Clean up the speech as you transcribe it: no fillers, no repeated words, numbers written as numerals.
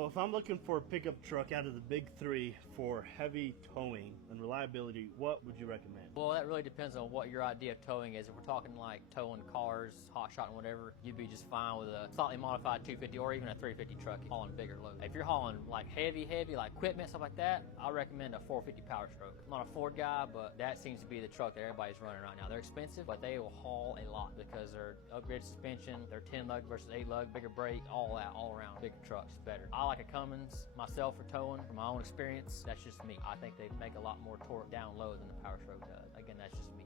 So if I'm looking for a pickup truck out of the big three for heavy towing and reliability, what would you recommend? Well, that really depends on what your idea of towing is. If we're talking like towing cars, hot shot and whatever, you'd be just fine with a slightly modified 250 or even a 350 truck hauling bigger loads. If you're hauling like heavy, like equipment, stuff like that, I recommend a 450 Power Stroke. I'm not a Ford guy, but that seems to be the truck that everybody's running right now. They're expensive, but they will haul a lot because they're upgraded suspension, they're 10 lug versus 8 lug, bigger brake, all that, all around. Bigger trucks, better. I like a Cummins myself for towing, from my own experience. That's just me. I think they make a lot more torque down low than the Power Stroke does. Again, that's just me.